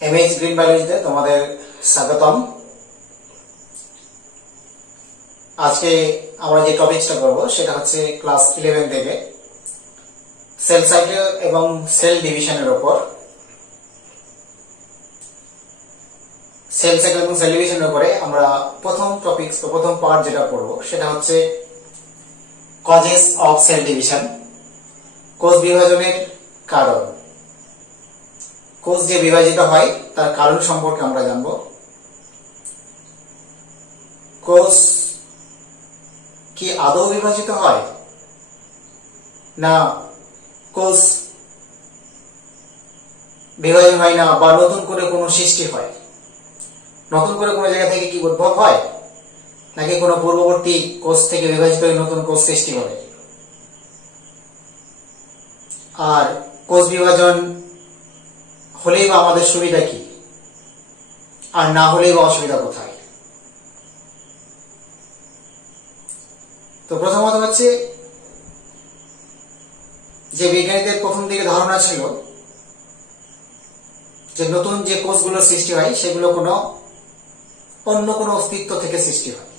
MH green বায়োলজিতে তোমাদের স্বাগতম। আজকে আমরা যে টপিকটা করব সেটা হচ্ছে ক্লাস 11 থেকে সেল সাইকেল এবং সেল ডিভিশনের উপর। সেল সাইকেল এবং সেল ডিভিশনের উপরে আমরা প্রথম পার্ট যেটা পড়ব সেটা হচ্ছে কজেস অফ সেল ডিভিশন, কোষ বিভাজনের কারণ। কোষ যে বিভাজিত হয় তার কারণ সম্পর্কে আমরা জানব। কোষ কি আদৌ বিভাজিত হয়, না কোষ বিভাজন হয় না, বা নতুন করে কোনো সৃষ্টি হয়, নতুন করে কোনো জায়গা থেকে কি উদ্ভব হয়, নাকি কোনো পূর্ববর্তী কোষ থেকে বিভাজিত হয়ে নতুন কোষ সৃষ্টি করে। আর কোষ বিভাজন হলেই বা আমাদের সুবিধা কি, আর না হলেই বা অসুবিধা কোথায়। তো প্রথমত হচ্ছে যে বিজ্ঞানীদের প্রথম দিকে ধারণা ছিল যে নতুন যে কোষগুলো সৃষ্টি হয় সেগুলো অন্য কোনো অস্তিত্ব থেকে সৃষ্টি হয়।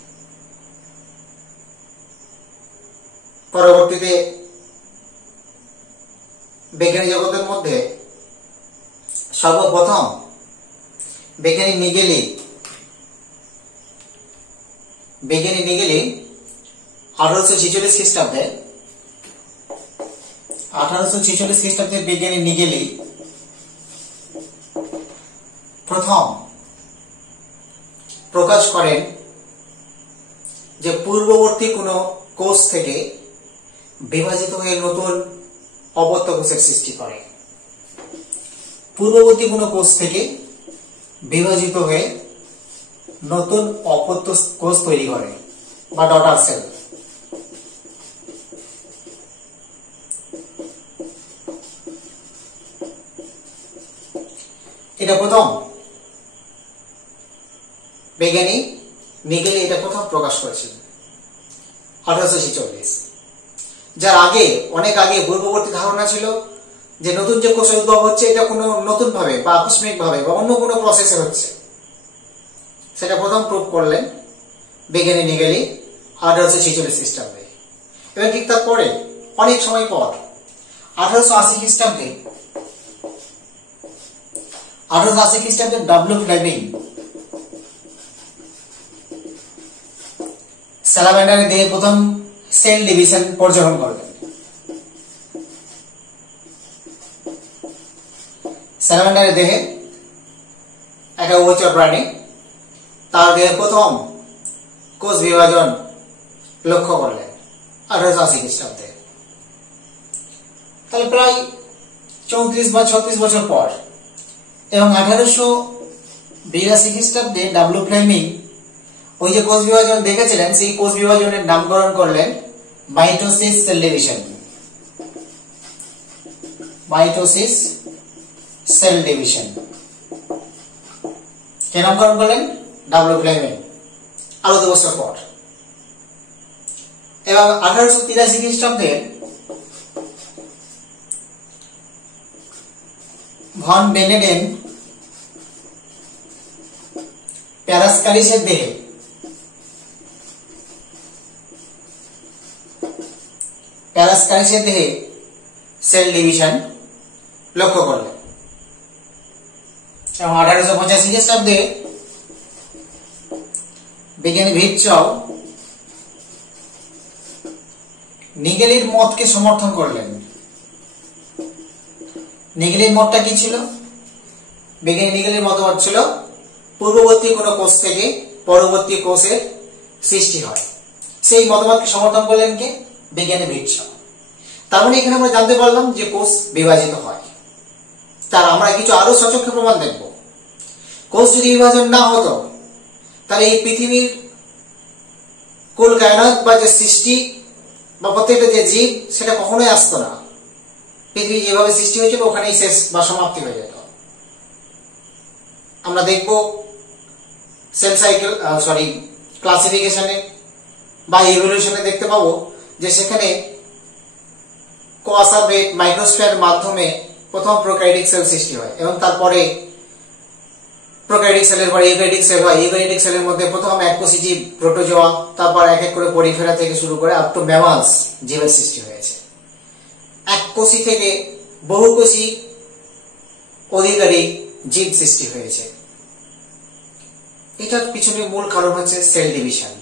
পরবর্তীতে বিজ্ঞানী জগতের মধ্যে সর্বপ্রথম বিজ্ঞানী নিগেলি 1846 খ্রিস্টাব্দে বিজ্ঞানী নিগেলি প্রথম প্রকাশ করেন যে পূর্ববর্তী কোনো কোষ থেকে বিভাজিত হয়ে নতুন অপত্য কোষের সৃষ্টি করে। পূর্ববর্তী কোনো কোষ থেকে বিভাজিত হয়ে নতুন অপত্য কোষ তৈরি করে বা ডটার সেল। এটা প্রথম বিজ্ঞানী নিগেলি এটা প্রথম প্রকাশ করেছিলেন 1846। যার আগে অনেক আগে পূর্ববর্তী ধারণা ছিল যে নতুন যে কোষের উদ্ভব হচ্ছে এটা কোনো নতুন ভাবে বা আকস্মিক ভাবে বা অন্য কোনো প্রসেসে হচ্ছে। সেটা প্রথম প্রুভ করলেন বিজ্ঞানী নিগেলি 1846 খ্রিস্টাব্দে। এবং ঠিক তারপরে অনেক সময় পর 1880 খ্রিস্টাব্দে ডব্লিউ ফ্লেমিং স্যালামান্ডারের দেহে প্রথম সেল ডিভিশন পর্যবেক্ষণ করলেন। স্যালামান্ডারের দেহে একটা উভচর প্রাণী, তার দেহে প্রথম কোষ বিভাজন লক্ষ্য করলেন 1880 খ্রিস্টাব্দে। তাহলে প্রায় 34 বা 36 বছর পর এবং 1882 খ্রিস্টাব্দে ডব্লিউ ফ্লেমিং ওই যে কোষ বিভাজন দেখেছিলেন সেই কোষ বিভাজনের নামকরণ করলেন mitosis cell division. Mitosis cell division কে নামকরণ করলেন? ডব্লিউ ফ্লেমিং, আরো 2 বছর পর। এবং 1883 খ্রিস্টাব্দে ভন বেনেডেন প্যারাসকালিসের দেহে সেল ডিভিশন লক্ষ্য করলেন। এবং 1885 খ্রিস্টাব্দে বিজ্ঞানী ভিটচও নিগেলির মতকে সমর্থন করলেন। নিগেলির মতটা কি ছিল? বিজ্ঞানী নিগেলির মতবাদ ছিল পূর্ববর্তী কোনো কোষ থেকে পরবর্তী কোষের সৃষ্টি হয়। সেই মতবাদকে সমর্থন করলেন কে? বিজ্ঞানী ভিটচও। তার মানে এখানে আমরা জানতে পারলাম যে কোষ বিভাজিত হয়। তার আমরা কিছু আরো সচক্ষ প্রমাণ দেখব। কোষ যদি বিভাজন না হতো তাহলে এই পৃথিবীর কুল কায়নাত বা যে সৃষ্টি বা প্রত্যেকটা যে জীব সেটা কখনোই আসতো না। পৃথিবী যেভাবে সৃষ্টি হয়েছিল ওখানেই শেষ বা সমাপ্তি হয়ে যেত। আমরা দেখব সেল সাইকেল ক্লাসিফিকেশনে বা ইভলিউশনে দেখতে পাবো যে সেখানে কোয়াসাবেট মাইক্রোস্ফিয়ার মাধ্যমে প্রথম প্রোক্যারিওটিক সেল সৃষ্টি হয় এবং তারপরে প্রোক্যারিওটিক সেলের পর ইউক্যারিওটিক সেল হয়। ইউক্যারিওটিক সেলের মধ্যে প্রথম এককোষী জীব প্রোটোজোয়া, তারপর এক এক করে পরিফেরা থেকে শুরু করে আপ টু ম্যামালস জীবের সৃষ্টি হয়েছে। এককোষী থেকে বহুকোষী অধিকারী জীব সৃষ্টি হয়েছে। এটার পিছনে মূল কারণ হচ্ছে সেল ডিভিশন।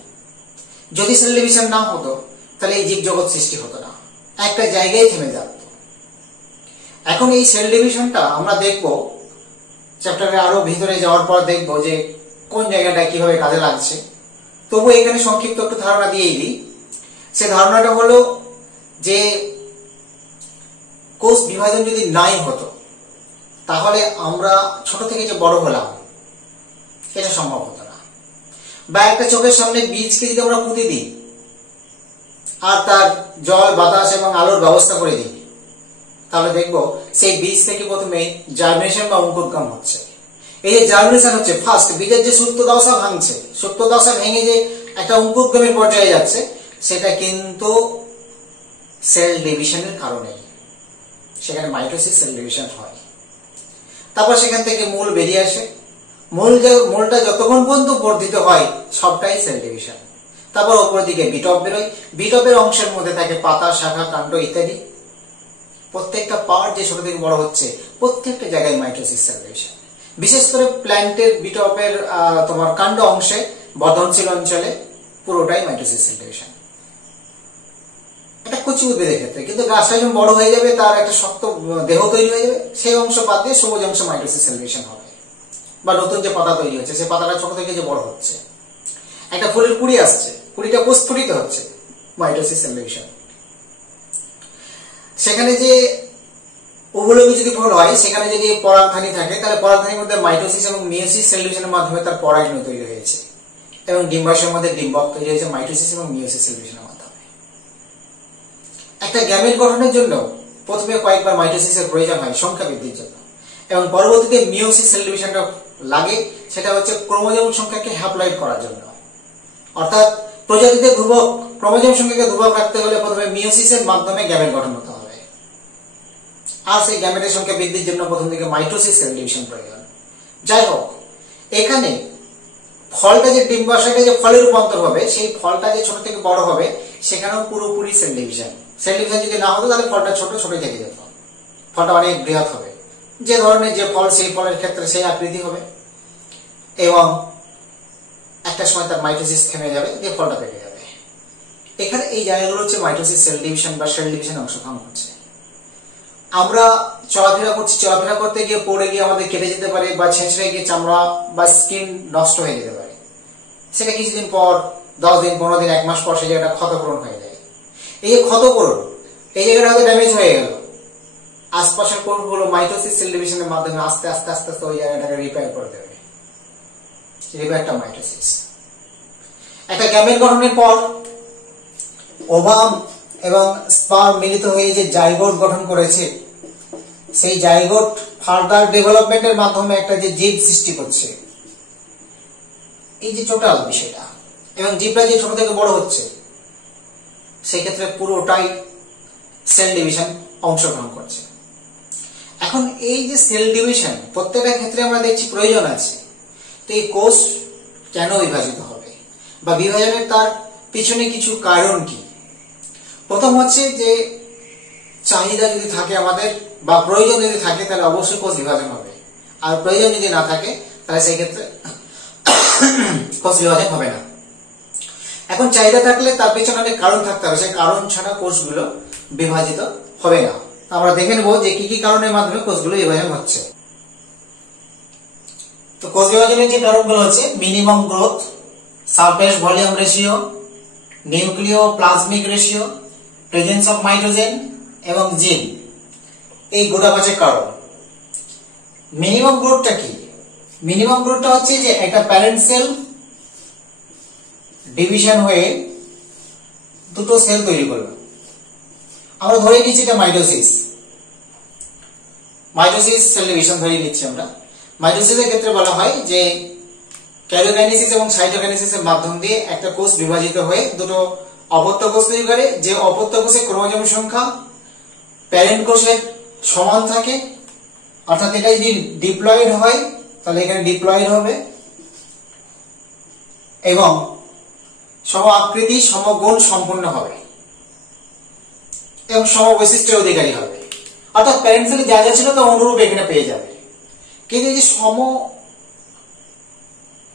যদি সেল ডিভিশন না হতো তাহলে এই জীব জগৎ সৃষ্টি হতো না, একটা জায়গায় থেমে যেত। এখন এই সেল ডিভিশনটা আমরা দেখব চ্যাপ্টারে আরো ভিতরে যাওয়ার পর দেখব যে কোন জায়গাটা কিভাবে কাজে লাগছে। তবু এখানে সংক্ষিপ্ত একটু ধারণা দিয়েই দিই। সে ধারণাটা হলো যে কোষ বিভাজন যদি নাই হতো তাহলে আমরা ছোট থেকে যে বড় হলাম এটা সম্ভব হতো না। বা একটা চোখের সামনে বীজকে যদি আমরা পুঁতে দিই আর তার জল, বাতাস এবং আলোর ব্যবস্থা করে দিই, তাহলে দেখবো সেই বীজ থেকে প্রথমে জার্মিনেশন বা অঙ্কুরোদ্গম হচ্ছে। এই যে জার্মিনেশন হচ্ছে, ফার্স্ট বীজের যে সুপ্ত দশা ভাঙছে, সুপ্ত দশা ভেঙে যে একটা অঙ্কুরোদ্গমের পর্যায়ে যাচ্ছে, সেটা কিন্তু সেল ডিভিশনের কারণে। সেখানে মাইটোসিস সেল ডিভিশন হয়। তারপর সেখান থেকে মূল বেরিয়ে আসে। মূলটা যতক্ষণ পর্যন্ত বর্ধিত হয় সবটাই সেল ডিভিশন। তারপর উপরের দিকে বিটপ বেরোয়। বিটপের অংশের মধ্যে থাকে পাতা, শাখা, কাণ্ড ইত্যাদি। প্রত্যেকটা পার্ট যে ছোট থেকে বড় হচ্ছে প্রত্যেকটা জায়গায় মাইটোসিস সেল ডিভিশন। বিশেষ করে প্ল্যান্টের বিটপের তোমার কাণ্ড অংশে বর্ধনশীল অঞ্চলে পুরোটাই মাইটোসিস সেল ডিভিশন। এটা কচি উদ্ভিদের ক্ষেত্রে, কিন্তু গাছটা যখন বড় হয়ে যাবে, তার একটা শক্ত দেহ তৈরি হয়ে যাবে, সেই অংশ বাদ দিয়ে সবুজ অংশ মাইটোসিস সেল ডিভিশন হবে। বা নতুন যে পাতা তৈরি হচ্ছে, সেই পাতাটা ছোট থেকে যে বড় হচ্ছে। একটা ফুলের কুড়ি আসছে, কুড়িটা প্রস্ফুটিত হচ্ছে, মাইটোসিস সেল ডিভিশন। সেখানে যে ওভুলোগী যদি ফল হয়, সেখানে যদি পরাগধানী থাকে, তাহলে পরাগধানীর মধ্যে মাইটোসিস এবং মিওসিস সেল ডিভিশনের মাধ্যমে তার পরাগরেণু তৈরি হয়েছে এবং ডিম্বাশয়ের মধ্যে ডিম্বক তৈরি হয়েছে মাইটোসিস এবং মিওসিস সেল ডিভিশনের মাধ্যমে। একটা গ্যামেট গঠনের জন্য প্রথমে কয়েকবার মাইটোসিসের প্রয়োজন হয় সংখ্যা বৃদ্ধির জন্য, এবং পরবর্তীতে মিওসিস সেল ডিভিশনটা লাগে, সেটা হচ্ছে ক্রোমোজোম সংখ্যাকে হ্যাপ্লয়েড করার জন্য। অর্থাৎ প্রজাতিতে ধ্রুবক, ক্রোমোজোম সংখ্যাকে ধ্রুবক রাখতে হলে প্রথমে মিওসিসের মাধ্যমে গ্যামেট গঠন হতে হবে, আর সেই গ্যামেটের সংখ্যা বৃদ্ধির জন্য প্রথম থেকে মাইটোসিস সেল ডিভিশন প্রয়োজন। যাই হোক, এখানে ফলটা যে ডিম্বাশয়টা যে ফলে রূপান্তর হবে, সেই ফলটা যে ছোট থেকে বড় হবে, সেখানেও পুরোপুরি সেল ডিভিশন। সেল ডিভিশন যদি না হতো তাহলে ফলটা ছোট ছোট থেকে যেত, ফলটা অনেক বৃহৎ হবে। যে ধরনের যে ফল, সেই ফলের ক্ষেত্রে সেই আকৃতি হবে, এবং একটা সময় তার মাইটোসিস থেমে যাবে, যে ফলটা পেকে যাবে। এখানে এই জায়গাগুলো হচ্ছে মাইটোসিস সেল ডিভিশন বা সেল ডিভিশনে অংশগ্রহণ করছে। আমরা চলাফেরা করছি, চলাফেরা করতে গিয়ে পড়ে গিয়ে আমাদের কেটে যেতে পারে, বা ছেঁচড়ে গিয়ে চামড়া বা স্কিন নষ্ট হয়ে যেতে পারে। সেটা কিছুদিন পর, 10 দিন, 15 দিন, 1 মাস পর সেই জায়গাটা ক্ষতপূরণ হয়ে যায়। এই যে ক্ষতপূরণ, এই জায়গাটা হয়তো ড্যামেজ হয়ে গেল, আশপাশের কোষগুলো মাইটোসিস সেল ডিভিশনের মাধ্যমে আস্তে আস্তে আস্তে আস্তে ওই জায়গাটাকে রিপেয়ার করে দেবে। রিপেয়ারটা মাইটোসিস। একটা গ্যামেট গঠনের পর ওভাম এবং স্পার্ম মিলিত হয়ে যে জাইগোট গঠন করেছে, সেই জাইগোট ফার্দার ডেভেলপমেন্টের মাধ্যমে একটা যে জীব সৃষ্টি করছে, এই যে টোটাল বিষয়টা, এবং জীবটা যে ছোট থেকে বড় হচ্ছে, সেই ক্ষেত্রে পুরোটাই সেল ডিভিশন অংশগ্রহণ করছে। এখন এই যে সেল ডিভিশন প্রত্যেকটা ক্ষেত্রে আমরা দেখছি প্রয়োজন আছে। তো এই কোষ কেন বিভাজিত হবে, বা বিভাজনের তার পিছনে কিছু কারণ কি? প্রথম হচ্ছে যে চাহিদা যদি থাকে আমাদের, বা প্রয়োজন যদি থাকে, তাহলে অবশ্যই কোষ বিভাজন হবে। আর প্রয়োজন যদি না থাকে তাহলে সেই ক্ষেত্রে কোষ বিভাজন হবে না। এখন চাহিদা থাকলে তার পেছনে অনেক কারণ থাকতে হবে, সেই কারণ ছাড়া কোষগুলো বিভাজিত হবে না। আমরা দেখে নেব যে কি কি কারণের মাধ্যমে কোষগুলো বিভাজন হচ্ছে। তো কোষ বিভাজনের যে কারণগুলো হচ্ছে minimum growth, surface volume ratio, নিউক্লিয় প্লাজমিক রেশিও, প্রেজেন্স অফ মাইটোজেন এবং জিন, এই গোটা 5 কারণ। মিনিমাম গ্রোথটা কি? মিনিমাম গ্রোথটা হচ্ছে যে একটা প্যারেন্ট সেল ডিভিশন হয়ে দুটো সেল তৈরি করবে। আমরা ধরে নিচ্ছি এটা মাইটোসিস, মাইটোসিস সেল ডিভিশন ধরে নিচ্ছি আমরা। মাইটোসিসের ক্ষেত্রে বলা হয় যে ক্যারিওকাইনেসিস এবং সাইটোকাইনেসিসের মাধ্যম দিয়ে একটা কোষ বিভাজিত হয়ে দুটো অপত্য কোষ তৈরি করে, যে অপত্য কোষে ক্রোমোজোম সংখ্যা প্যারেন্ট কোষের সমান থাকে। অর্থাৎ এটা যদি ডিপ্লয়েড হয় তাহলে এখানে ডিপ্লয়েড হবে এবং সম আকৃতি সমগুণ সম্পূর্ণ হবে এবং সমবৈশিষ্ট্যের অধিকারী হবে। অর্থাৎ প্যারেন্ট সেলে যা যা ছিল তা অনুরূপ এখানে পেয়ে যাবে। কিন্তু এই যে সম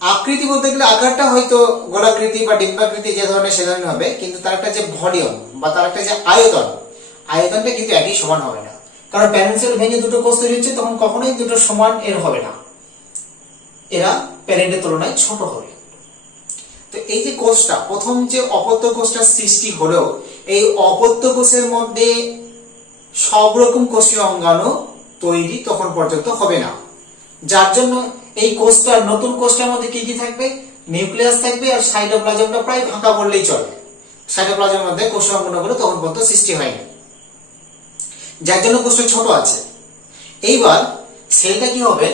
আকৃতি বলতে গেলে আকারটা হয়তো গোলাকৃতি বা ডিম্বাকৃতি যে ধরনের সে ধরনের হবে, কিন্তু তার একটা যে ভলিউম বা তার একটা যে আয়তনটা কিন্তু একই সমান হবে না। কারণ প্যারেন্ট সেল ভেঙে দুটো কোষ তৈরি হচ্ছে, তখন কখনোই দুটো সমান এর হবে না, এরা প্যারেন্টের তুলনায় ছোট হবে। তো এই যে কোষটা, প্রথম যে অপত্য কোষটা সৃষ্টি হলো, এই অপত্য কোষের মধ্যে সব রকম কোষীয় অঙ্গাণু তৈরি তখন পর্যন্ত হবে না, যার জন্য এই কোষটার নতুন কোষটার মধ্যে কি কি থাকবে? নিউক্লিয়াস থাকবে আর সাইটোপ্লাজমটা প্রায় ফাঁকা বললেই চলে। সাইটোপ্লাজমের মধ্যে কোষীয় অঙ্গাণুগুলো তখন পর্যন্ত সৃষ্টি হয়নি, যার জন্য কোষটা ছোট আছে। এইবার সেলটা কি হবে?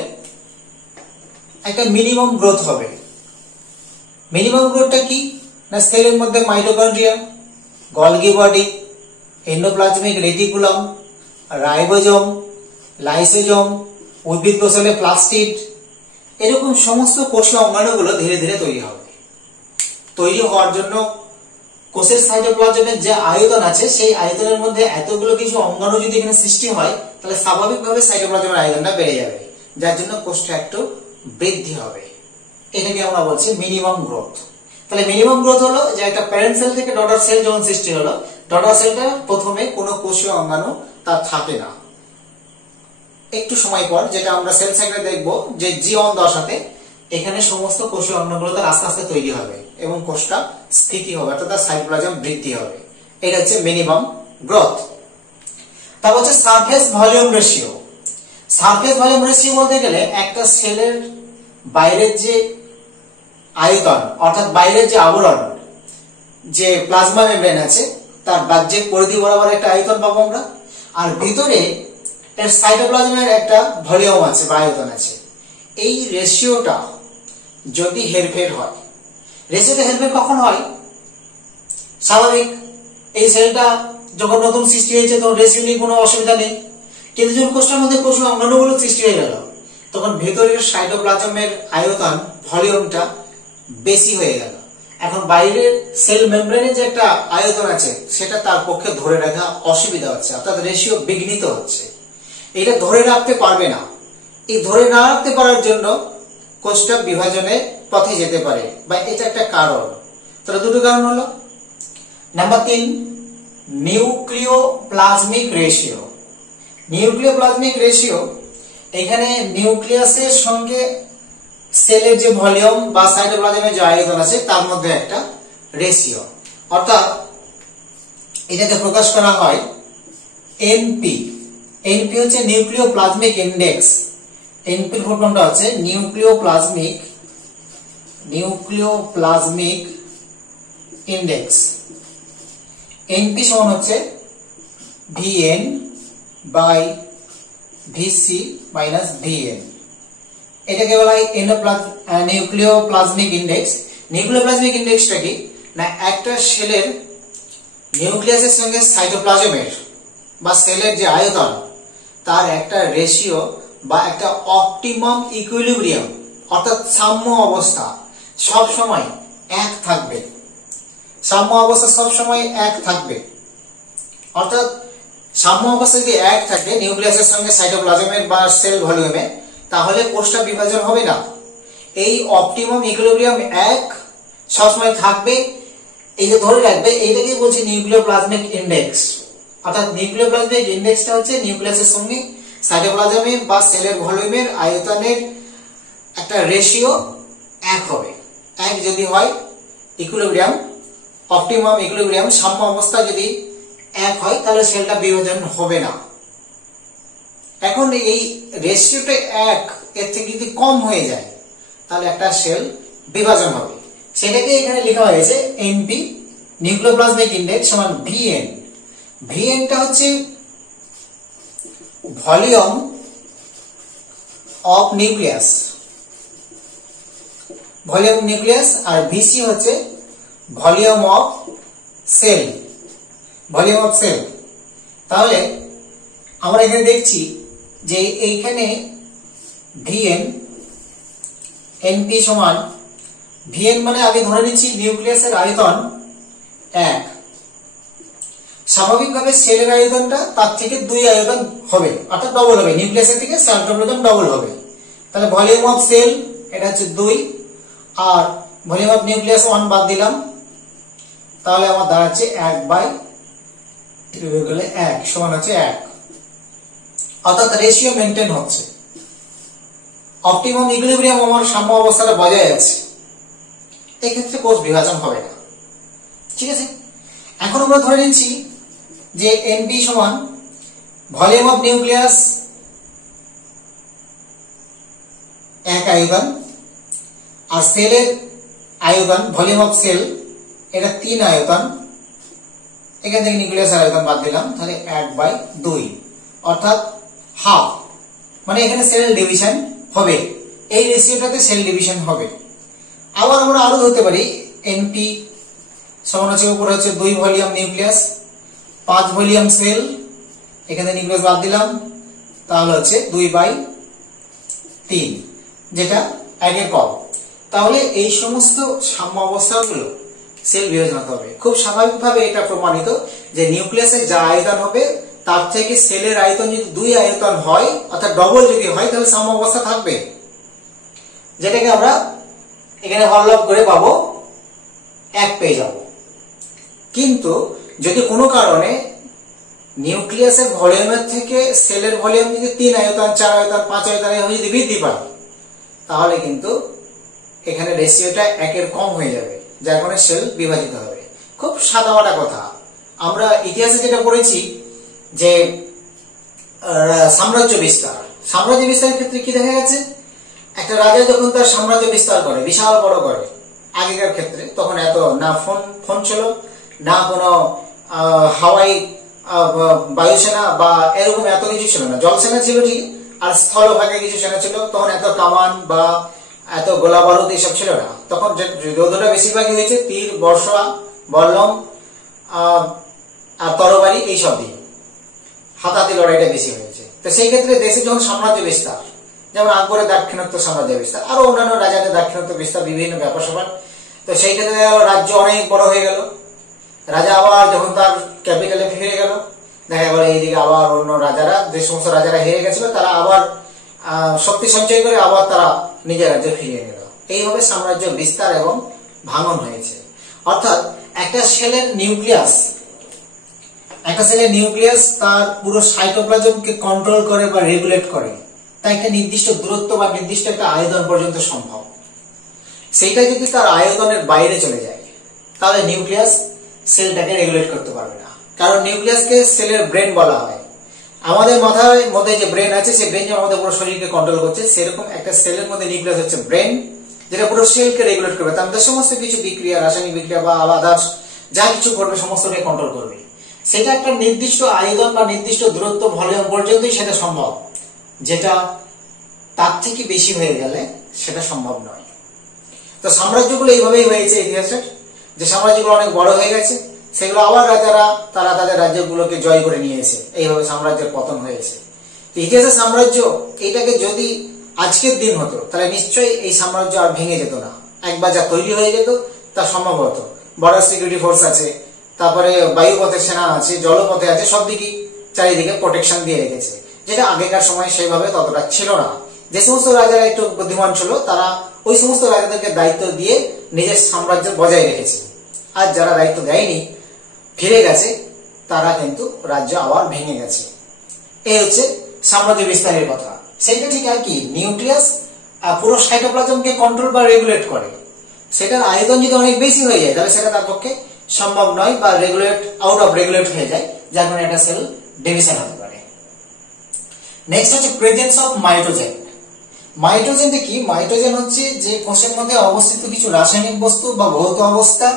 একটা মিনিমাম গ্রোথ হবে। মিনিমাম গ্রোথটা কি না, সেলের মধ্যে mitochondria, Golgi body, endoplasmic reticulum, ribosome, lysosome, উদ্ভিদ কোষে প্লাস্টিড, এরকম সমস্ত কোষীয় অঙ্গাণুগুলো ধীরে ধীরে তৈরি হবে। তৈরি হওয়ার জন্য কোষের সাইটোপ্লাজমের যে আয়তন আছে, সেই আয়তনের মধ্যে এতগুলো কিছু অঙ্গাণু যদি এখানে সৃষ্টি হয়, তাহলে স্বাভাবিকভাবে সাইটোপ্লাজমের আয়তনটা বেড়ে যাবে, যার জন্য কোষটা একটু বৃদ্ধি হবে। এটাকে আমরা বলছি মিনিমাম গ্রোথ। তাহলে মিনিমাম গ্রোথ হলো যে একটা প্যারেন্ট সেল থেকে ডটার সেল যখন সৃষ্টি হলো, ডটার সেলটা প্রথমে কোনো কোষীয় অঙ্গাণু তার থাকে না। একটু সময় পর, যেটা আমরা সেল সাইকেলে দেখবো, যে জি1 দশাতে এখানে সমস্ত কোষীয় অঙ্গাণুগুলো তার আস্তে আস্তে তৈরি হবে এবং কোষটা স্থিতি হবে, অর্থাৎ তার সাইটোপ্লাজম বৃদ্ধি হবে। এটা হচ্ছে মিনিমাম গ্রোথ। তারপর হচ্ছে surface volume ratio. Surface volume ratio বলতে গেলে একটা সেলের বাইরের যে আয়তন, অর্থাৎ বাইরের যে আবরণ, যে প্লাজমা মেমব্রেন আছে, তার বাহ্যিক পরিধি বরাবর একটা আয়তন পাবো আমরা, আর ভিতরে এর সাইটোপ্লাজমের একটা ভলিউম আছে বা আয়তন আছে। এই রেশিওটা যদি হেরফের হয়, রেশিওটা হেরফের কখন হয়? স্বাভাবিক, এই সেলটা যখন নতুন সৃষ্টি হয়েছে তখন রেশিও নিয়ে কোনো অসুবিধা নেই, কিন্তু যখন কোষটার মধ্যে কোষ অঙ্গাণুগুলো সৃষ্টি হয়ে গেল, তখন ভেতরের সাইটোপ্লাজমের আয়তন, ভলিউমটা বেশি হয়ে গেল। এখন বাইরের সেল মেমব্রেনে যে একটা আয়তন আছে, সেটা তার পক্ষে ধরে রাখা অসুবিধা হচ্ছে, অর্থাৎ রেশিও বিঘ্নিত হচ্ছে। এটা ধরে রাখতে পারবে না। এই ধরে না রাখতে পারার জন্য কোষটা বিভাজনের পথে যেতে পারে, বা এটা একটা কারণ। তাহলে দুটো কারণ হলো, নাম্বার 3, নিউক্লিওপ্লাজমিক রেশিও। নিউক্লিওপ্লাজমিক রেশিও, এখানে নিউক্লিয়াসের সঙ্গে সেলের যে ভলিউম বা সাইটোপ্লাজমের যে আয়তন আছে, তার মধ্যে একটা রেশিও, অর্থাৎ এটাকে প্রকাশ করা হয় এনপি। এনপি হচ্ছে নিউক্লিওপ্লাজমিক ইন্ডেক্স। এনপির ফুল ফর্মটা হচ্ছে নিউক্লিওপ্লাজমিক ইন্ডেক্স। এনপি সমান হচ্ছে VN by VC minus VN. এটাকে বলা হয় নিউক্লিওপ্লাজমিক ইন্ডেক্স। নিউক্লিওপ্লাজমিক ইন্ডেক্সটা কি না, একটা সেলের নিউক্লিয়াসের সঙ্গে সাইটোপ্লাজমের বা সেলের যে আয়তন, তার একটা রেশিও বা একটা অপটিমাম ইকুইলিব্রিয়াম, অর্থাৎ সাম্য অবস্থা সব সময় এক থাকবে। সাম্য অবস্থা সব সময় এক থাকবে, অর্থাৎ সাম্য অবস্থা যদি এক থাকে নিউক্লিয়াসের সঙ্গে সাইটোপ্লাজমের বা সেল ভলিউমে, তাহলে কোষটা বিভাজন হবে না। এই অপটিমাম ইকুইলিব্রিয়াম এক সবসময় থাকবে, এই যে ধরে রাখবে, এইটাকে বলছে নিউক্লিওপ্লাজমিক ইন্ডেক্স। অর্থাৎ নিউক্লিওপ্লাজমিক ইন্ডেক্সটা হচ্ছে নিউক্লিয়াসের সঙ্গে সাইটোপ্লাজমের বা সেলের ভলিউমের আয়তনের একটা রেশিও এক হবে। এক যদি হয় ইকুইলিব্রিয়াম, অপটিমাম ইকুইলিব্রিয়াম, সাম্য অবস্থা যদি এক হয়, তাহলে সেলটা বিভাজন হবে না। এখন এই রেশিওটা এক, এর থেকে যদি কম হয়ে যায়, তাহলে একটা সেল বিভাজন হবে। সেটাকে এখানে লেখা হয়েছে এনপি, নিউক্লিওপ্লাজমিক ইন্ডেক্স সমান ভিএন। ভিএনটা হচ্ছে volume of nucleus, volume nucleus, আর ভিসি হচ্ছে volume of cell, volume of cell. তাহলে আমরা এখানে দেখছি যে এইখানে ভিএন এনপি সমান ভিএন মানে আগে ধরে নিচ্ছি নিউক্লিয়াসের আয়তন 1, স্বাভাবিকভাবে সেলের আয়তনটা তার থেকে 2 আয়তন হবে, অর্থাৎ ডবল হবে, নিউক্লিয়াসের থেকে সাইটোপ্লাজম ডবল হবে। তাহলে ভলিউম অফ সেল এটা হচ্ছে 2 আর ভলিউম অফ নিউক্লিয়াস 1 বাদ দিলাম, তাহলে আমার দাঁড়াচ্ছে 1/1 সমান হচ্ছে 1, অর্থাৎ রেশিও মেনটেন হচ্ছে, অপটিমাম ইকুইলিব্রিয়াম আমার সাম্য অবস্থাটা বজায় আছে, এক্ষেত্রে কোষ বিভাজন হবে না। ঠিক আছে, এখন আমরা ধরে নিচ্ছি যে এনপি সমান ভলিউম অফ নিউক্লিয়াস 1 আয়তন আর সেলের আয়তন ভলিউম অফ সেল এটা 3 আয়তন, এখান থেকে নিউক্লিয়াস আয়তন বাদ দিলাম, তাহলে 1/2 অর্থাৎ হাফ, মানে এখানে সেল ডিভিশন হবে, এই রেশিওটাতে সেল ডিভিশন হবে। আবার আমরা আরো ধরতে পারি এনপি সমান হচ্ছে উপরে হচ্ছে 2 ভলিউম নিউক্লিয়াস 5 ভলিউম সেল, এখানে নিউক্লিয়াস বাদ দিলাম, তাহলে হচ্ছে 2/3, যেটা আগের কম। তাহলে এই সমস্ত সাম্য অবস্থাগুলো সেল বিভাজন হবে। খুব স্বাভাবিকভাবে এটা প্রমাণিত যে নিউক্লিয়াসের যা আয়তন হবে তার থেকে সেলের আয়তন যদি 2 আয়তন হয়, অর্থাৎ ডবল যদি হয়, তাহলে সাম্য অবস্থা থাকবে, যেটাকে আমরা এখানে হরলগ করে পাবো 1 পেয়ে যাব। কিন্তু যদি কোনো কারণে নিউক্লিয়াসের ভলিউমের থেকে সেলের ভলিউম যদি 3 আয়তন 4 আয়তন 5 আয়তন যদি বৃদ্ধি পায়, তাহলে কিন্তু এখানে রেশিওটা 1 কম হয়ে যাবে, যার কারণে সেল বিভাজিত হবে। খুব সাদামাটা কথা, আমরা ইতিহাসে যেটা পড়েছি যে সাম্রাজ্য বিস্তারের ক্ষেত্রে কি দেখা গেছে, একটা রাজা যখন তার সাম্রাজ্য বিস্তার করে, বিশাল বড় করে, আগেকার ক্ষেত্রে তখন এত না ফোন ছিল, না কোনো হাওয়াই বায়ুসেনা বা এরকম এত কিছু ছিল না, জলসেনা ছিল ঠিক, আর স্থলভাগে কিছু সেনা ছিল, তখন এত কামান বা এত গোলা বারুদ এইসব ছিল না। তখন যুদ্ধটা বেশিরভাগই হয়েছে তীর, বর্ষা, বল্লম আর তরবারি এইসব দিয়ে, হাতাহাতি লড়াইটা বেশি হয়েছে। তো সেই ক্ষেত্রে দেশে যখন সাম্রাজ্য বিস্তার, যেমন আকবরের দাক্ষিণাত্য সাম্রাজ্য বিস্তার, আরো অন্যান্য রাজাদের দাক্ষিণাত্য বিস্তার, বিভিন্ন ব্যাপার স্যাপার, তো সেই ক্ষেত্রে রাজ্য অনেক বড় হয়ে গেল, রাজা আবার যখন তার ক্যাপিটালে ফিরে গেল, দেখা গেল এইদিকে আবার অন্য রাজারা, যে সমস্ত রাজারা হেরে গেছিল, তারা আবার শক্তি সঞ্চয় করে আবার তারা নিজের রাজ্যে ফিরিয়ে গেল। এইভাবে সাম্রাজ্য বিস্তার এবং ভাঙন হয়েছে। অর্থাৎ একটা সেলের নিউক্লিয়াস তার পুরো সাইটোপ্লাজমকে কন্ট্রোল করে বা রেগুলেট করে, তাই একটা নির্দিষ্ট দূরত্ব বা নির্দিষ্ট একটা আয়তন পর্যন্ত সম্ভব। সেইটা যদি তার আয়তনের বাইরে চলে যায়, তাহলে নিউক্লিয়াস সেলটাকে রেগুলেট করতে পারবে না, কারণ নিউক্লিয়াসকে সেলের ব্রেন বলা হয়। আমাদের মাথার মধ্যে যে ব্রেন আছে, সেই ব্রেন যেমন আমাদের পুরো শরীরকে কন্ট্রোল করছে, সেরকম একটা সেলের মধ্যে নিউক্লিয়াস হচ্ছে ব্রেন, যেটা পুরো সেলকে রেগুলেট করবে, তার মধ্যে সমস্ত কিছু বিক্রিয়া, রাসায়নিক বিক্রিয়া বা আদার্স যা কিছু করবে সমস্তটাকে কন্ট্রোল করবে। সেটা একটা নির্দিষ্ট আয়তন বা নির্দিষ্ট দূরত্ব ভলিউম পর্যন্তই সেটা সম্ভব, যেটা তার থেকে বেশি হয়ে গেলে সেটা সম্ভব নয়। তো সাম্রাজ্যগুলো এইভাবেই হয়েছে ইতিহাসের, যে সাম্রাজ্যগুলো অনেক বড় হয়ে গেছে, সেগুলো আবার রাজারা তারা তাদের রাজ্যগুলোকে জয় করে নিয়েছে, এইভাবে সাম্রাজ্যের পতন হয়েছে। ইতিহাসের সাম্রাজ্য এইটাকে যদি আজকের দিন হতো, তাহলে নিশ্চয়ই এই সাম্রাজ্য আর ভেঙে যেত না, একবার যা তৈরি হয়ে যেত তা সম্ভব হতো। বর্ডার সিকিউরিটি ফোর্স আছে, তারপরে বায়ুপথে সেনা আছে, জলপথে আছে, সব দিকে চারিদিকে প্রোটেকশন দিয়ে রেখেছে, যেটা আগেকার সময় সেইভাবে ততটা ছিল না। যে সমস্ত রাজারা একটু বুদ্ধিমান ছিল, তারা ওই সমস্ত রাজাদেরকে দায়িত্ব দিয়ে নিজের সাম্রাজ্য বজায় রেখেছে, আর যারা দায়িত্ব দেয়নি, ফিরে গেছে, তারা কিন্তু রাজ্য আবার ভেঙে গেছে। এই হচ্ছে সাম্রাজ্য বিস্তারের কথা। সেইটা ঠিক আর কি, নিউক্লিয়াস পুরো সাইটোপ্লাজমকে কন্ট্রোল বা রেগুলেট করে, সেটার আয়তন যদি অনেক বেশি হয়ে যায়, তাহলে সেটা তার পক্ষে সম্ভব নয় বা আউট অফ রেগুলেট হয়ে যায়, যার কারণে একটা সেল ডিভিশন হতে পারে। নেক্সট হচ্ছে প্রেজেন্স অফ মাইটোজেন। মাইটোজেনটা কি? মাইটোজেন হচ্ছে যে কোষের মধ্যে অবস্থিত কিছু রাসায়নিক বস্তু বা ভৌত অবস্থা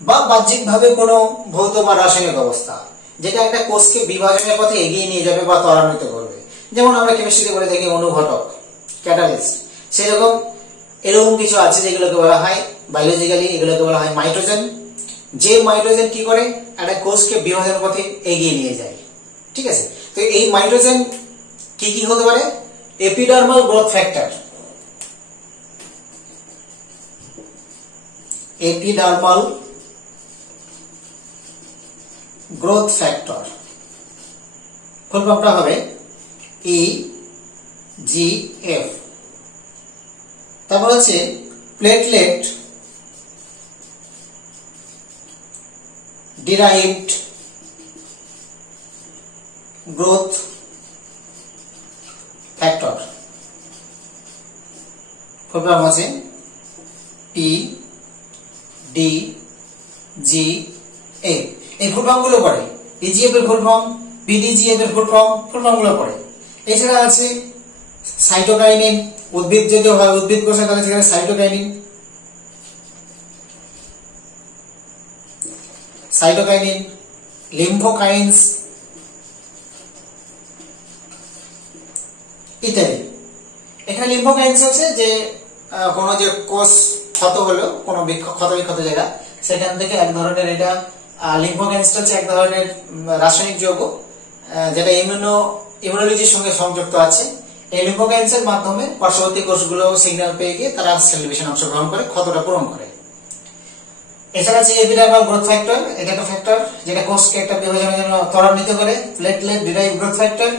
বা বাহ্যিকভাবে কোনো ভৌত বা রাসায়নিক অবস্থা, যেটা একটা কোষকে বিভাজনের পথে এগিয়ে নিয়ে যাবে বা ত্বরান্বিত করবে। যেমন আমরা কেমিস্ট্রিতে বলে থাকি অনুঘটক, ক্যাটালিস্ট, সেরকম এরকম কিছু আছে যেগুলোকে বলা হয় বায়োলজিক্যালি, এগুলোকে বলা হয় মাইটোজেন। যে মাইটোজেন কি করে, একটা কোষকে বিভাজনের পথে এগিয়ে নিয়ে যায়। ঠিক আছে, তো এই মাইটোজেন কি কি হতে পারে? Epidermal growth factor, epidermal growth factor, full ফর্মটা হবে EGF। তারপর হচ্ছে platelet derived growth factor, full form আছে PDGF। এই ফুল ফর্ম গুলো পড়ে, EGF এর ফুল ফর্ম, PDGF এর ফুল ফর্ম গুলো পড়ে। এছাড়া আছে সাইটোকাইনিন, উদ্ভিদ যদি হয় উদ্ভিদ কোষে তাহলে সেখানে সাইটোকাইনিন, লিম্ফোকাইন্স ইত্যাদি। এখানে লিম্ফোকাইন্স হচ্ছে যে কোনো যে কোষ ক্ষত হলো, কোনো ক্ষত বিক্ষত জায়গা, সেখান থেকে এক ধরনের এটা লিম্ফোকাইন্সটা হচ্ছে এক ধরনের রাসায়নিক যৌগ যেটা ইমিউনোলজির সঙ্গে সংযুক্ত আছে। এই লিম্ফোকাইন্সের মাধ্যমে পার্শ্ববর্তী কোষগুলো সিগন্যাল পেয়ে গিয়ে তারা সেল ডিভিশন অংশগ্রহণ করে ক্ষতটা পূরণ করে। এছাড়া আছে এপিডার্মাল গ্রোথ ফ্যাক্টর, এটা একটা ফ্যাক্টর যেটা কোষকে একটা বিভাজনের জন্য ত্বরান্বিত করে। প্লেটলেট ডিরাইভড গ্রোথ ফ্যাক্টর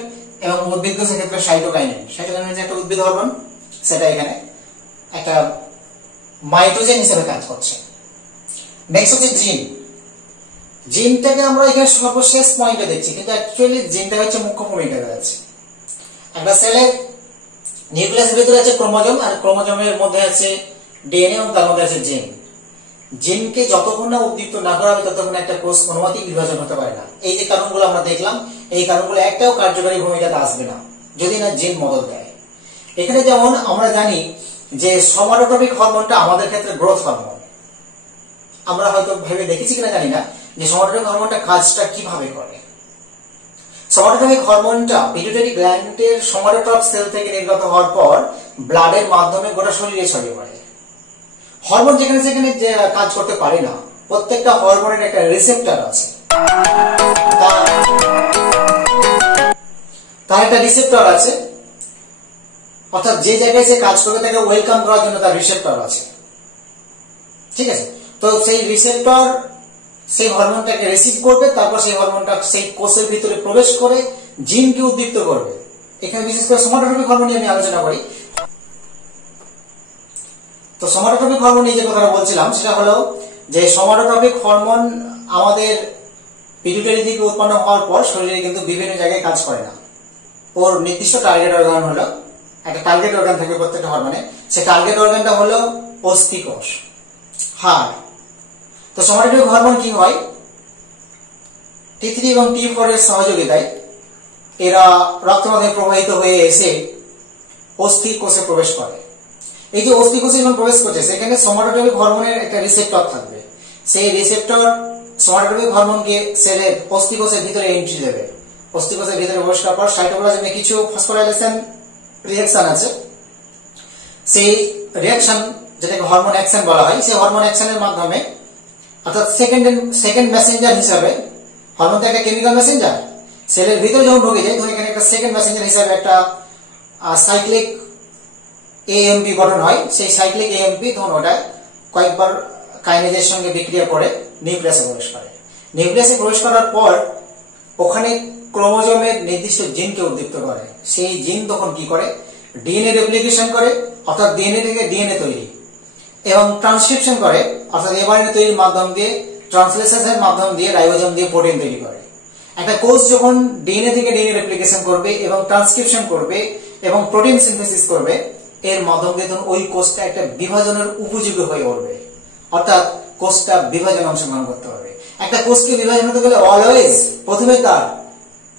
এবং উদ্ভিদ কোষের ক্ষেত্রে সাইটোকাইনিন যে একটা উদ্ভিদ হরমোন, সেটা এখানে একটা মাইটোজেন হিসেবে কাজ করছে। নেক্সট হচ্ছে জিন। জিনটাকে আমরা এখানে সর্বশেষ পয়েন্টে দেখছি, কিন্তু অ্যাকচুয়ালি জিনটা হচ্ছে মুখ্য ভূমিকা আছে। একটা সেলের নিউক্লিয়াসের ভিতরে আছে ক্রোমোজোম, আর ক্রোমোজোমের মধ্যে আছে ডিএনএ এবং তার মধ্যে আছে জিন। জিনকে যতক্ষণ না উদ্দীপ্ত না করা হবে ততক্ষণ একটা কোষ অনুমাতিক বিভাজন হতে পারে না। এই যে কারণগুলো আমরা দেখলাম, এই কারণগুলো একটাও কার্যকরী ভূমিকাতে আসবে না যদি না জিন মদত দেয়। এখানে যেমন আমরা জানি যে সোমাটোট্রপিক হরমোনটা আমাদের ক্ষেত্রে গ্রোথ হরমোন। আমরা হয়তো ভেবে দেখেছি কিনা জানি না যে সোমাটোট্রপিক হরমোনটা কাজটা কিভাবে করে। সোমাটোট্রপিক হরমোনটা পিটুইটারি গ্ল্যান্ডের সোমাটোট্রপ সেল থেকে নির্গত হওয়ার পর ব্লাডের মাধ্যমে গোটা শরীরে ছড়িয়ে পড়ে। হরমোন যেখানে সেখানে কাজ করতে পারে না, প্রত্যেকটা হরমোনের একটা রিসেপ্টর আছে, তার একটা রিসেপ্টর আছে, অর্থাৎ যে জায়গায় সে কাজ করবে তাকে ওয়েলকাম করার জন্য তার রিসেপ্টর আছে। ঠিক আছে, তো সেই রিসেপ্টর সেই হরমোনটাকে রিসিভ করবে, তারপর সেই হরমোনটা সেই কোষের ভিতরে প্রবেশ করে জিনকে উদ্দীপ্ত করবে। এখানে বিশেষ করে সোমাটোট্রপিক হরমোন নিয়ে আমি আলোচনা করি। তো সোমাটোট্রপিক হরমোন নিয়ে যে কথাটা বলছিলাম সেটা হলো যে সোমাটোট্রপিক হরমোন আমাদের পিটুইটারি থেকে উৎপন্ন হওয়ার পর শরীরে কিন্তু বিভিন্ন জায়গায় কাজ করে না। ওর নির্দিষ্ট টার্গেট অর্গান হলো, একটা টার্গেট অর্গান থাকে প্রত্যেকটা হরমোনে, সেই টার্গেট অর্গানটা হলো অস্থিকোষ, হাড়। তো সোমাটোট্রপিক হরমোন কি হয়, T3 এবং T4 এর সহযোগিতায় এরা রক্তের মাধ্যমে প্রবাহিত হয়ে এসে অস্থিকোষে প্রবেশ করে। এই যে অস্থিকোষে যখন প্রবেশ করছে সেখানে সোমাটোট্রপিক হরমোনের একটা রিসেপ্টর থাকবে। সেই রিসেপ্টর সোমাটোট্রপিক হরমোনকে সেলের অস্থিকোষের ভিতরে এন্ট্রি দেবে। অস্থিকোষের ভিতরে প্রবেশ করার পর সাইটোপ্লাজমে কিছু ফসফোরাইলেশন রিঅ্যাকশন আছে। সেই রিঅ্যাকশন যেটাকে হরমোন অ্যাকশন বলা হয়, সেই হরমোন অ্যাকশনের মাধ্যমে অর্থাৎ সেকেন্ড মেসেঞ্জার হিসাবে, হরমোনটা একটা কেমিক্যাল মেসেঞ্জার, সেলের ভিতরে যখন ঢুকে যায় তখন এখানে একটা সেকেন্ড মেসেঞ্জার হিসাবে একটা সাইক্লিক এএমপি গঠন হয়। সেই সাইক্লিক এএমপি তখন ওটা কয়েকবার কাইনেজের সঙ্গে বিক্রিয়া করে নিউক্লিয়াসে প্রবেশ করে। নিউক্লিয়াসে প্রবেশ করার পর ওখানে ক্রোমোজোমের নির্দিষ্ট জিনকে উদ্দীপ্ত করে। সেই জিন তখন কি করে, ডিএনএ রেপ্লিকেশন করে, অর্থাৎ ডিএনএ থেকে ডিএনএ তৈরি, এবং ট্রান্সক্রিপশন করে, অর্থাৎ এমআরএনএ তৈরির মাধ্যম দিয়ে, ট্রান্সলেশনের মাধ্যম দিয়ে রাইবোজোম দিয়ে প্রোটিন তৈরি করে। একটা কোষ যখন ডিএনএ থেকে ডিএনএ রেপ্লিকেশন করবে এবং ট্রান্সক্রিপশন করবে এবং প্রোটিন সিনথেসিস করবে, এর মাধ্যম দিয়ে তখন ওই কোষটা একটা বিভাজনের উপযোগী হয়ে উঠবে, অর্থাৎ কোষটা বিভাজনে অংশগ্রহণ করতে হবে। একটা কোষকে বিভাজন হতে গেলে অলওয়েজ প্রথমে তার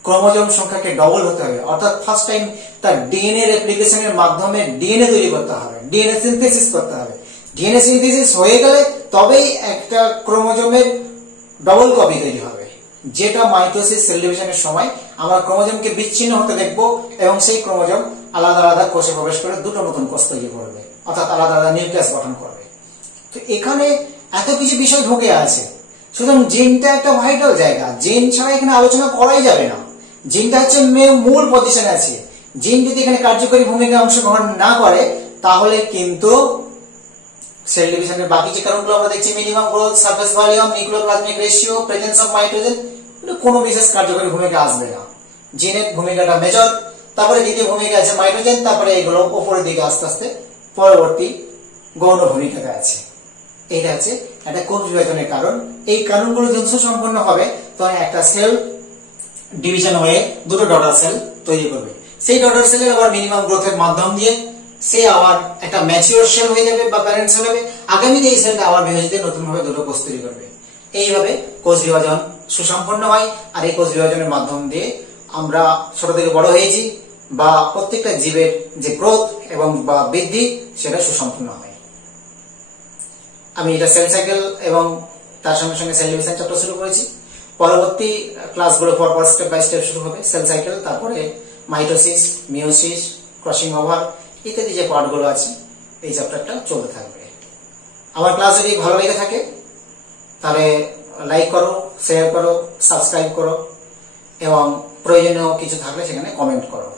ক্রোমোজোম সংখ্যাকে ডবল হতে হবে, অর্থাৎ ফার্স্ট টাইম তার ডিএনএ রেপ্লিকেশনের মাধ্যমে ডিএনএ তৈরি করতে হবে, ডিএনএ সিনথেসিস করতে হবে। ডিএনএ সিনথেসিস হয়ে গেলে তবেই একটা ক্রোমোজোমের ডবল কপি তৈরি হবে, যেটা মাইটোসিস সেল ডিভিশনের সময় আমরা ক্রোমোজোমকে বিচ্ছিন্ন হতে দেখব এবং সেই ক্রোমোজোম আলাদা আলাদা কোষে প্রবেশ করে দুটো নতুন কোষ তৈরি করবে, অর্থাৎ আলাদা আলাদা নিউক্লিয়াস গঠন করবে। তো এখানে এত কিছু বিষয় ঢুকে আছে, সুতরাং জিনটা একটা ভাইটাল জায়গা। জিন ছাড়া এখানে আলোচনা করাই যাবে না। জিনটা হচ্ছে মূল পজিশনে আছে। জিন যদি এখানে কার্যকরী ভূমিকা অংশগ্রহণ না করে তাহলে কিন্তু সেল ডিভিশনের বাকি যে কারণগুলো আমরা দেখছি, minimum growth, surface volume, nucleoplasmic ratio, presence of nitrogen, কোনো বিশেষ কার্যকরী ভূমিকা আসবে না। জিনের ভূমিকাটা মেজর, তারপরে দ্বিতীয় ভূমিকা আছে নাইট্রোজেন, তারপরে এগুলো উপরের দিকে আস্তে আস্তে পরবর্তী গৌণ ভূমিকাতে আছে। এটা হচ্ছে একটা কোষ বিভাজনের কারণ। এই কারণগুলো যখন সুসম্পন্ন হবে তখন একটা সেল ডিভিশন হয়ে দুটো ডটার সেল তৈরি করবে। সেই ডটার সেলের আবার মিনিমাম গ্রোথের মাধ্যম দিয়ে সে আবার একটা ম্যাচিওর সেল হয়ে যাবে বা প্যারেন্ট সেল হবে। আগামীতে এই সেলটা আবার বিভাজিত নতুন ভাবে দুটো কোষ তৈরি করবে। এইভাবে কোষ বিভাজন সুসম্পন্ন হয়। আর এই কোষ বিভাজনের মাধ্যম দিয়ে আমরা ছোট থেকে বড় হয়েছি বা প্রত্যেকটা জীবের যে গ্রোথ এবং বা বৃদ্ধি সেটা সুসম্পন্ন হয়। আমি এটা সেল সাইকেল এবং তার সঙ্গে সঙ্গে সেল ডিভিশন চ্যাপ্টার শুরু করেছি। পরবর্তী ক্লাসগুলো পরপর স্টেপ বাই স্টেপ শুরু হবে। সেল সাইকেল, তারপরে মাইটোসিস, মিওসিস, ক্রসিং ওভার ইত্যাদি যে পার্টগুলো আছে এই চ্যাপ্টারটা চলতে থাকবে। আমার ক্লাস যদি ভালো লেগে থাকে তাহলে লাইক করো, শেয়ার করো, সাবস্ক্রাইব করো এবং প্রয়োজনীয় কিছু থাকলে সেখানে কমেন্ট করো।